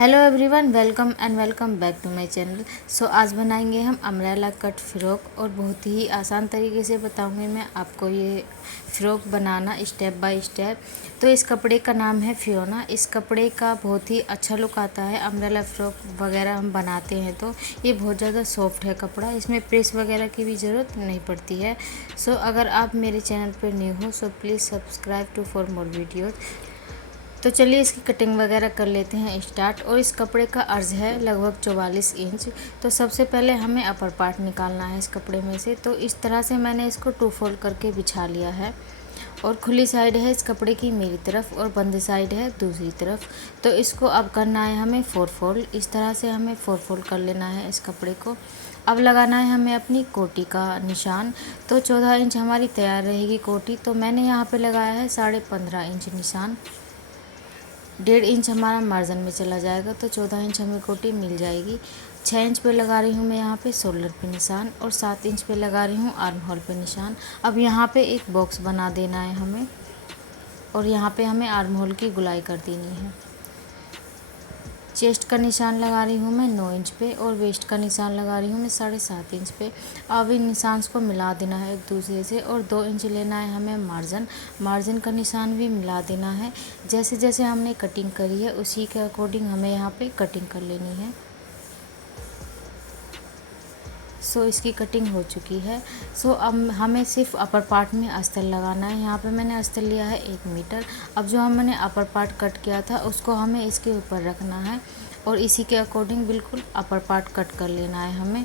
Hello everyone, welcome back to my channel. आज बनाएंगे हम अम्ब्रेला कट फ़्रॉक और बहुत ही आसान तरीके से बताऊंगी मैं आपको ये frock banana step by step. तो इस कपड़े का नाम है फियोना। इस कपड़े का बहुत ही अच्छा लुक आता है। अम्ब्रेला फ़्रॉक वगैरह हम बनाते हैं तो ये बहुत ज़्यादा सॉफ्ट है कपड़ा, इसमें प्रेस वगैरह की भी ज़रूरत नहीं पड़ती है। अगर आप मेरे चैनल पर न्यू हो please subscribe to for more videos. तो चलिए इसकी कटिंग वगैरह कर लेते हैं स्टार्ट। और इस कपड़े का अर्ज है लगभग 44 इंच। तो सबसे पहले हमें अपर पार्ट निकालना है इस कपड़े में से। तो इस तरह से मैंने इसको 2 फोल्ड करके बिछा लिया है। और खुली साइड है इस कपड़े की मेरी तरफ और बंद साइड है दूसरी तरफ। तो इसको अब करना है हमें 4 फोल्ड। इस तरह से हमें 4 फोल्ड कर लेना है इस कपड़े को। अब लगाना है हमें अपनी कोटी का निशान। तो 14 इंच हमारी तैयार रहेगी कोटी। तो मैंने यहाँ पे लगाया है 15.5 इंच निशान। 1.5 इंच हमारा मार्जिन में चला जाएगा तो 14 इंच हमें कोटी मिल जाएगी। 6 इंच पे लगा रही हूँ मैं यहाँ पे शोल्डर पे निशान और 7 इंच पे लगा रही हूँ आर्म होल पे निशान। अब यहाँ पे एक बॉक्स बना देना है हमें और यहाँ पे हमें आर्म होल की गुलाई कर देनी है। चेस्ट का निशान लगा रही हूँ मैं 9 इंच पे और वेस्ट का निशान लगा रही हूँ मैं 7.5 इंच पे। अब इन निशान को मिला देना है एक दूसरे से और 2 इंच लेना है हमें मार्जिन का निशान भी मिला देना है। जैसे जैसे हमने कटिंग करी है उसी के अकॉर्डिंग हमें यहाँ पे कटिंग कर लेनी है। इसकी कटिंग हो चुकी है। अब हमें सिर्फ अपर पार्ट में अस्तर लगाना है। यहाँ पे मैंने अस्तर लिया है 1 मीटर। अब जो हमने अपर पार्ट कट किया था उसको हमें इसके ऊपर रखना है और इसी के अकॉर्डिंग बिल्कुल अपर पार्ट कट कर लेना है हमें।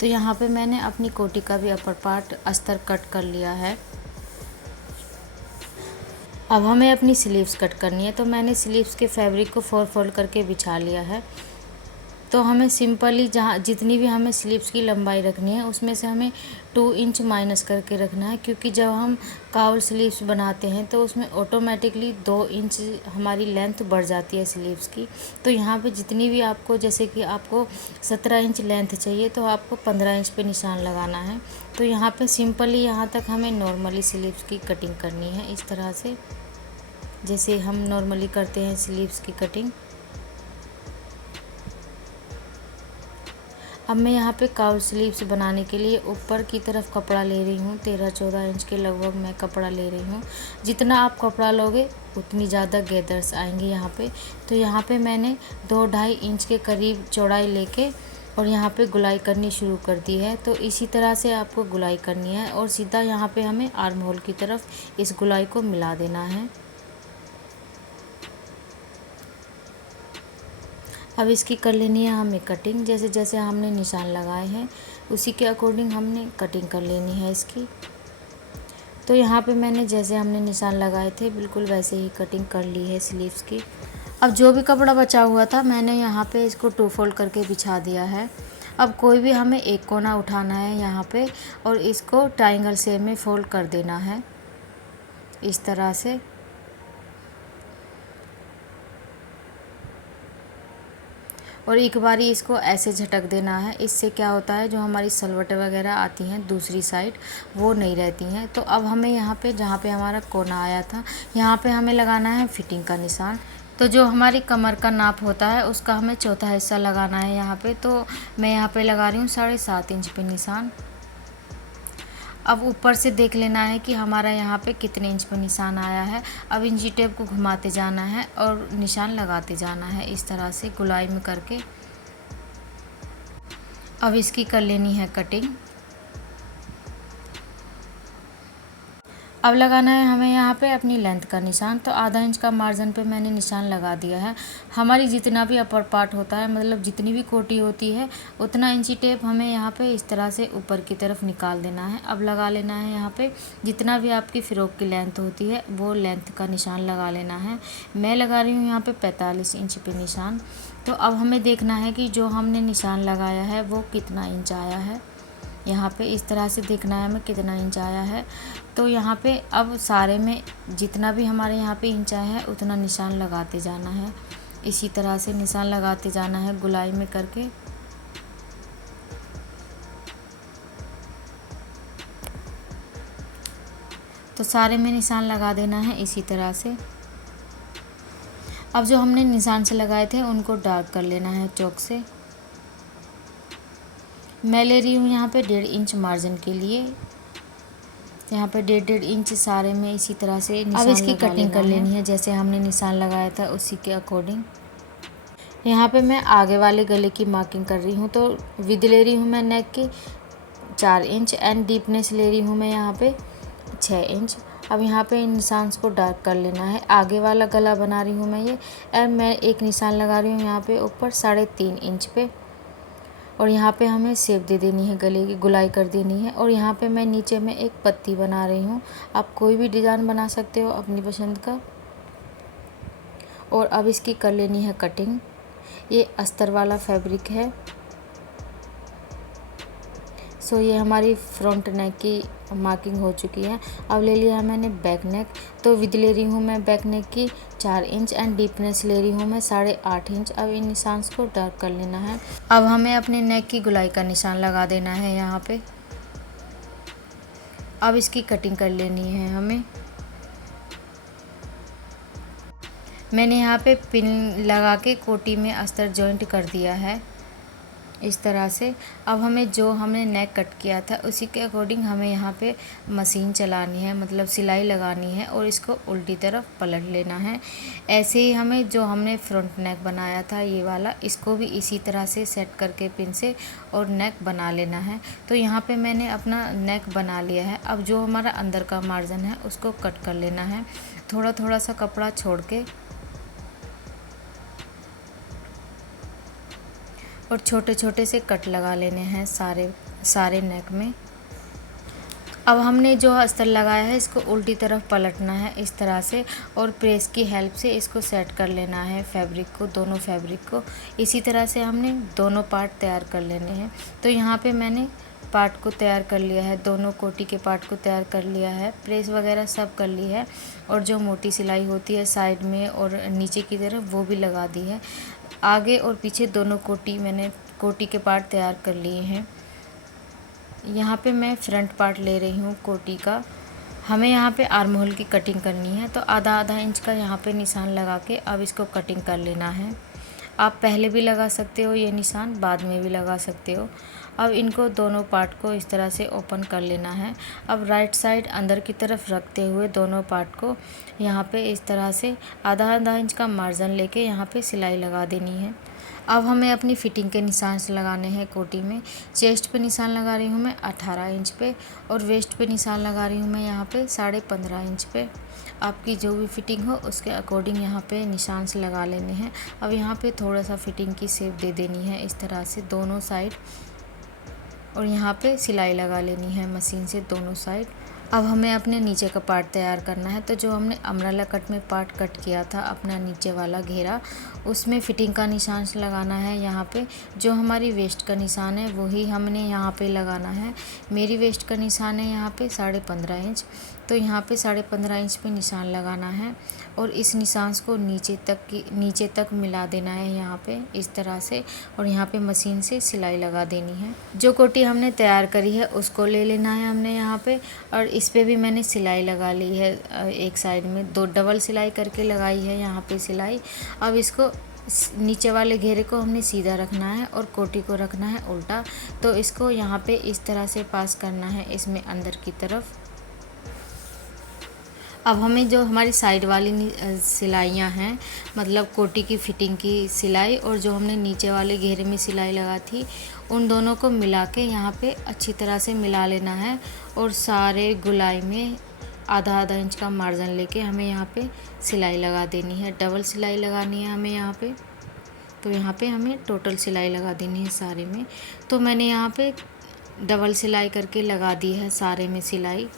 तो यहाँ पे मैंने अपनी कोटी का भी अपर पार्ट अस्तर कट कर लिया है। अब हमें अपनी स्लीव्स कट करनी है। तो मैंने स्लीव्स के फैब्रिक को 4 फोल्ड करके बिछा लिया है। तो हमें सिंपली जहाँ जितनी भी हमें स्लीव्स की लंबाई रखनी है उसमें से हमें 2 इंच माइनस करके रखना है, क्योंकि जब हम काउल स्लीव्स बनाते हैं तो उसमें ऑटोमेटिकली 2 इंच हमारी लेंथ बढ़ जाती है स्लीव्स की। तो यहाँ पे जितनी भी आपको, जैसे कि आपको 17 इंच लेंथ चाहिए तो आपको 15 इंच पे निशान लगाना है। तो यहाँ पे सिंपली यहाँ तक हमें नॉर्मली स्लीव्स की कटिंग करनी है इस तरह से, जैसे हम नॉर्मली करते हैं स्लीव्स की कटिंग। अब मैं यहाँ पे काउल स्लीव्स बनाने के लिए ऊपर की तरफ कपड़ा ले रही हूँ। 13-14 इंच के लगभग मैं कपड़ा ले रही हूँ। जितना आप कपड़ा लोगे उतनी ज़्यादा गैदर्स आएंगे यहाँ पे। तो यहाँ पे मैंने 2-2.5 इंच के करीब चौड़ाई लेके और यहाँ पे गुलाई करनी शुरू कर दी है। तो इसी तरह से आपको गुलाई करनी है और सीधा यहाँ पे हमें आर्म होल की तरफ इस गुलाई को मिला देना है। अब इसकी कर लेनी है हमें कटिंग। जैसे जैसे हमने निशान लगाए हैं उसी के अकॉर्डिंग हमने कटिंग कर लेनी है इसकी। तो यहाँ पे मैंने जैसे हमने निशान लगाए थे बिल्कुल वैसे ही कटिंग कर ली है स्लीव्स की। अब जो भी कपड़ा बचा हुआ था मैंने यहाँ पे इसको 2 फोल्ड करके बिछा दिया है। अब कोई भी हमें एक कोना उठाना है यहाँ पे और इसको ट्रायंगल शेप में फोल्ड कर देना है इस तरह से। और एक बारी इसको ऐसे झटक देना है। इससे क्या होता है, जो हमारी सलवट वगैरह आती हैं दूसरी साइड वो नहीं रहती हैं। तो अब हमें यहाँ पे जहाँ पे हमारा कोना आया था यहाँ पे हमें लगाना है फिटिंग का निशान। तो जो हमारी कमर का नाप होता है उसका हमें चौथा हिस्सा लगाना है यहाँ पे। तो मैं यहाँ पे लगा रही हूँ 7.5 इंच पे निशान। अब ऊपर से देख लेना है कि हमारा यहाँ पे कितने इंच पर निशान आया है। अब इंची टेप को घुमाते जाना है और निशान लगाते जाना है इस तरह से गुलाई में करके। अब इसकी कर लेनी है कटिंग। अब लगाना है हमें यहाँ पे अपनी लेंथ का निशान। तो आधा इंच का मार्जिन पे मैंने निशान लगा दिया है। हमारी जितना भी अपर पार्ट होता है, मतलब जितनी भी कोटी होती है उतना इंची टेप हमें यहाँ पे इस तरह से ऊपर की तरफ निकाल देना है। अब लगा लेना है यहाँ पे जितना भी आपकी फ़्रॉक की लेंथ होती है वो लेंथ का निशान लगा लेना है। मैं लगा रही हूँ यहाँ पे 45 इंच पे निशान। तो अब हमें देखना है कि जो हमने निशान लगाया है वो कितना इंच आया है। यहाँ पे इस तरह से देखना है हमें कितना इंच आया है। तो यहाँ पे अब सारे में जितना भी हमारे यहाँ पे इंच आया है उतना निशान लगाते जाना है। इसी तरह से निशान लगाते जाना है गुलाई में करके। तो सारे में निशान लगा देना है इसी तरह से। अब जो हमने निशान से लगाए थे उनको डार्क कर लेना है चॉक से। मैं ले रही हूँ यहाँ पे 1.5 इंच मार्जिन के लिए। यहाँ पे 1.5 इंच सारे में इसी तरह से निशान। अब इसकी कटिंग कर लेनी है जैसे हमने निशान लगाया था उसी के अकॉर्डिंग। यहाँ पे मैं आगे वाले गले की मार्किंग कर रही हूँ, तो विड्थ ले रही हूँ मैं नेक की 4 इंच एंड डीपनेस ले रही हूँ मैं यहाँ पे 6 इंच। अब यहाँ पे इन निशान को डार्क कर लेना है। आगे वाला गला बना रही हूँ मैं ये, और मैं एक निशान लगा रही हूँ यहाँ पे ऊपर 3.5 इंच पे, और यहाँ पे हमें शेप दे देनी है, गले की गुलाई कर देनी है। और यहाँ पे मैं नीचे में एक पत्ती बना रही हूँ। आप कोई भी डिज़ाइन बना सकते हो अपनी पसंद का। और अब इसकी कर लेनी है कटिंग। ये अस्तर वाला फैब्रिक है। सो ये हमारी फ्रंट नेक की मार्किंग हो चुकी है। अब ले लिया है मैंने बैक नेक, तो विड्थ ले रही हूँ मैं बैक नेक की 4 इंच एंड डीपनेस ले रही हूँ मैं 8.5 इंच। अब इन निशान को डार्क कर लेना है। अब हमें अपने नेक की गुलाई का निशान लगा देना है यहाँ पे। अब इसकी कटिंग कर लेनी है हमें। मैंने यहाँ पे पिन लगा के कोटी में अस्तर जॉइंट कर दिया है इस तरह से। अब हमें जो हमने नेक कट किया था उसी के अकॉर्डिंग हमें यहाँ पे मशीन चलानी है, मतलब सिलाई लगानी है, और इसको उल्टी तरफ पलट लेना है। ऐसे ही हमें जो हमने फ्रंट नेक बनाया था ये वाला, इसको भी इसी तरह से सेट करके पिन से और नेक बना लेना है। तो यहाँ पे मैंने अपना नेक बना लिया है। अब जो हमारा अंदर का मार्जिन है उसको कट कर लेना है, थोड़ा थोड़ा सा कपड़ा छोड़ के, और छोटे छोटे से कट लगा लेने हैं सारे नेक में। अब हमने जो अस्तर लगाया है इसको उल्टी तरफ पलटना है इस तरह से, और प्रेस की हेल्प से इसको सेट कर लेना है फैब्रिक को, दोनों फैब्रिक को। इसी तरह से हमने दोनों पार्ट तैयार कर लेने हैं। तो यहाँ पे मैंने पार्ट को तैयार कर लिया है, दोनों कोटी के पार्ट को तैयार कर लिया है, प्रेस वगैरह सब कर ली है, और जो मोटी सिलाई होती है साइड में और नीचे की तरफ वो भी लगा दी है। आगे और पीछे दोनों मैंने कोटी के पार्ट तैयार कर लिए हैं। यहाँ पे मैं फ्रंट पार्ट ले रही हूँ कोटी का। हमें यहाँ पे आर्म होल की कटिंग करनी है, तो आधा इंच का यहाँ पे निशान लगा के अब इसको कटिंग कर लेना है। आप पहले भी लगा सकते हो ये निशान, बाद में भी लगा सकते हो। अब इनको दोनों पार्ट को इस तरह से ओपन कर लेना है। अब राइट साइड अंदर की तरफ रखते हुए दोनों पार्ट को यहाँ पे इस तरह से आधा इंच का मार्जिन लेके यहाँ पे सिलाई लगा देनी है। अब हमें अपनी फिटिंग के निशान लगाने हैं कोटी में। चेस्ट पे निशान लगा रही हूँ मैं 18 इंच पे, और वेस्ट पे निशान लगा रही हूँ मैं यहाँ पे 15.5 इंच पे। आपकी जो भी फिटिंग हो उसके अकॉर्डिंग यहाँ पे निशान से लगा लेने हैं। अब यहाँ पे थोड़ा सा फिटिंग की शेप दे देनी है इस तरह से दोनों साइड, और यहाँ पे सिलाई लगा लेनी है मशीन से दोनों साइड। अब हमें अपने नीचे का पार्ट तैयार करना है। तो जो हमने अम्ब्रेला कट में पार्ट कट किया था अपना नीचे वाला घेरा, उसमें फिटिंग का निशान लगाना है। यहाँ पे जो हमारी वेस्ट का निशान है वही हमने यहाँ पे लगाना है। मेरी वेस्ट का निशान है यहाँ पे 15.5 इंच, तो यहाँ पे 15.5 इंच पे निशान लगाना है, और इस निशान को नीचे तक मिला देना है यहाँ पे इस तरह से, और यहाँ पे मशीन से सिलाई लगा देनी है। जो कोटी हमने तैयार करी है उसको ले लेना है हमने यहाँ पे, और इस पे भी मैंने सिलाई लगा ली है। एक साइड में 2 डबल सिलाई करके लगाई है यहाँ पे सिलाई। अब इसको नीचे वाले घेरे को हमने सीधा रखना है और कोटी को रखना है उल्टा। तो इसको यहाँ पे इस तरह से पास करना है इसमें अंदर की तरफ। अब हमें जो हमारी साइड वाली सिलाइयाँ हैं, मतलब कोटी की फिटिंग की सिलाई और जो हमने नीचे वाले घेरे में सिलाई लगा थी, उन दोनों को मिला के यहाँ पे अच्छी तरह से मिला लेना है, और सारे गुलाई में आधा इंच का मार्जिन लेके हमें यहाँ पे सिलाई लगा देनी है। डबल सिलाई लगानी है हमें यहाँ पे। तो यहाँ पे हमें टोटल सिलाई लगा देनी है सारे में। तो मैंने यहाँ पे डबल सिलाई करके लगा दी है सारे में सिलाई।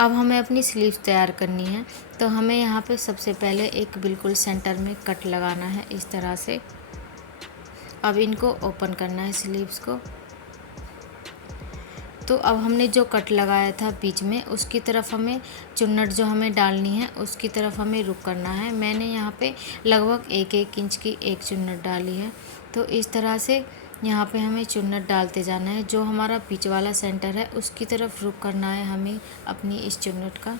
अब हमें अपनी स्लीव्स तैयार करनी है। तो हमें यहाँ पे सबसे पहले एक बिल्कुल सेंटर में कट लगाना है इस तरह से। अब इनको ओपन करना है स्लीव्स को। तो अब हमने जो कट लगाया था बीच में, उसकी तरफ हमें चुन्नट जो हमें डालनी है उसकी तरफ हमें रुक करना है। मैंने यहाँ पे लगभग 1 इंच की एक चुन्नट डाली है। तो इस तरह से यहाँ पे हमें चुन्नट डालते जाना है। जो हमारा बीच वाला सेंटर है उसकी तरफ रुक करना है हमें अपनी इस चुन्नट का।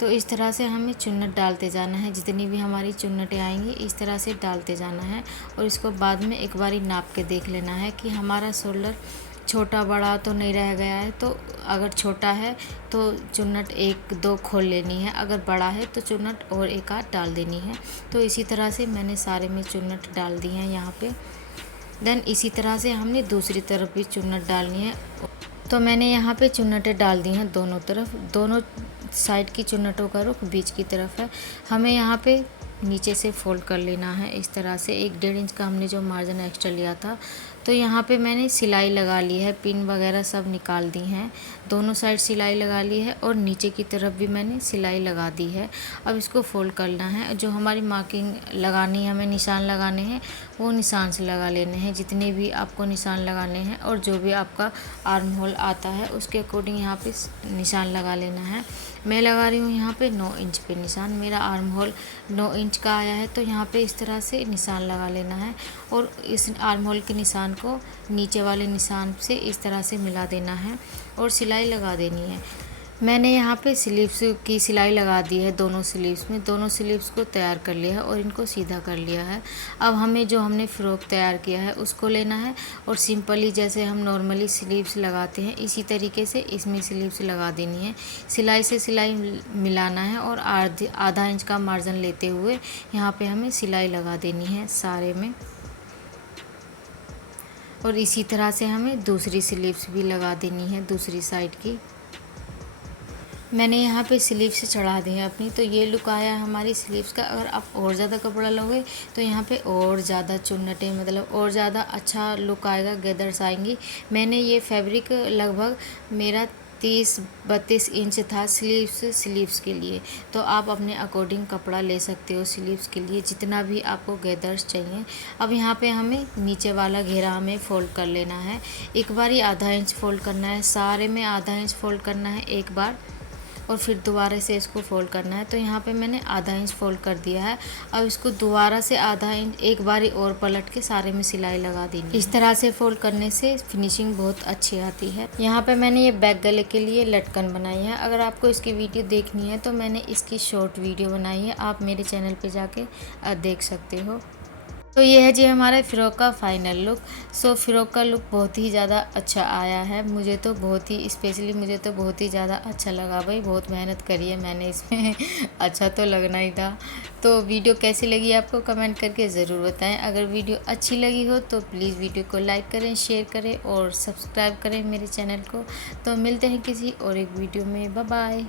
तो इस तरह से हमें चुन्नट डालते जाना है, जितनी भी हमारी चुन्नटें आएंगी इस तरह से डालते जाना है। और इसको बाद में एक बारी नाप के देख लेना है कि हमारा शोल्डर छोटा बड़ा तो नहीं रह गया है। तो अगर छोटा है तो चुन्नट एक दो खोल लेनी है, अगर बड़ा है तो चुन्नट और एक आध डाल देनी है। तो इसी तरह से मैंने सारे में चुन्नट डाल दी हैं यहाँ पे। देन इसी तरह से हमने दूसरी तरफ भी चुन्नट डालनी है। तो मैंने यहाँ पे चुन्नटें डाल दी हैं दोनों तरफ। दोनों साइड की चुन्नटों का रुख बीच की तरफ है। हमें यहाँ पे नीचे से फोल्ड कर लेना है इस तरह से। 1.5 इंच का हमने जो मार्जिन एक्स्ट्रा लिया था, तो यहाँ पे मैंने सिलाई लगा ली है, पिन वगैरह सब निकाल दी हैं। दोनों साइड सिलाई लगा ली है और नीचे की तरफ भी मैंने सिलाई लगा दी है। अब इसको फोल्ड करना है। जो हमारी मार्किंग लगानी है, हमें निशान लगाने हैं, वो निशान से लगा लेने हैं, जितने भी आपको निशान लगाने हैं। और जो भी आपका आर्म होल आता है उसके अकॉर्डिंग यहाँ पे निशान लगा लेना है। मैं लगा रही हूँ यहाँ पे 9 इंच पे निशान। मेरा आर्म होल 9 इंच का आया है, तो यहाँ पे इस तरह से निशान लगा लेना है। और इस आर्म होल के निशान को नीचे वाले निशान से इस तरह से मिला देना है और सिलाई लगा देनी है। मैंने यहाँ पे स्लीव्स की सिलाई लगा दी है दोनों स्लीव्स में। दोनों स्लीव्स को तैयार कर लिया है और इनको सीधा कर लिया है। अब हमें जो हमने फ़्रॉक तैयार किया है उसको लेना है और सिंपली जैसे हम नॉर्मली स्लीव्स लगाते हैं इसी तरीके से इसमें स्लीव्स लगा देनी है। सिलाई से सिलाई मिलाना है और आधा इंच का मार्जिन लेते हुए यहाँ पर हमें सिलाई लगा देनी है सारे में। और इसी तरह से हमें दूसरी स्लीव्स भी लगा देनी है दूसरी साइड की। मैंने यहाँ पे स्लीव्स चढ़ा दी है अपनी। तो ये लुक आया हमारी स्लीव्स का। अगर आप और ज़्यादा कपड़ा लोगे तो यहाँ पे और ज़्यादा चुन्नटें, मतलब और ज़्यादा अच्छा लुक आएगा, गैदर्स आएंगी। मैंने ये फैब्रिक लगभग मेरा 30-32 इंच था स्लीव्स के लिए। तो आप अपने अकॉर्डिंग कपड़ा ले सकते हो स्लीव्स के लिए, जितना भी आपको गैदर्स चाहिए। अब यहाँ पे हमें नीचे वाला घेरा हमें फ़ोल्ड कर लेना है। एक बार ही आधा इंच फ़ोल्ड करना है, सारे में आधा इंच फ़ोल्ड करना है एक बार, और फिर दोबारा से इसको फ़ोल्ड करना है। तो यहाँ पे मैंने आधा इंच फ़ोल्ड कर दिया है। अब इसको दोबारा से आधा इंच एक बारी और पलट के सारे में सिलाई लगा देनी। इस तरह से फ़ोल्ड करने से फिनिशिंग बहुत अच्छी आती है। यहाँ पे मैंने ये बैक गले के लिए लटकन बनाई है। अगर आपको इसकी वीडियो देखनी है तो मैंने इसकी शॉर्ट वीडियो बनाई है, आप मेरे चैनल पर जाके देख सकते हो। तो ये है जी हमारे फ़्रॉक का फाइनल लुक। सो फ़्रॉक का लुक बहुत ही ज़्यादा अच्छा आया है। मुझे तो बहुत ही ज़्यादा अच्छा लगा। भाई बहुत मेहनत करी है मैंने इसमें अच्छा तो लगना ही था। तो वीडियो कैसी लगी आपको कमेंट करके ज़रूर बताएं। अगर वीडियो अच्छी लगी हो तो प्लीज़ वीडियो को लाइक करें, शेयर करें और सब्सक्राइब करें मेरे चैनल को। तो मिलते हैं किसी और एक वीडियो में। Bye bye.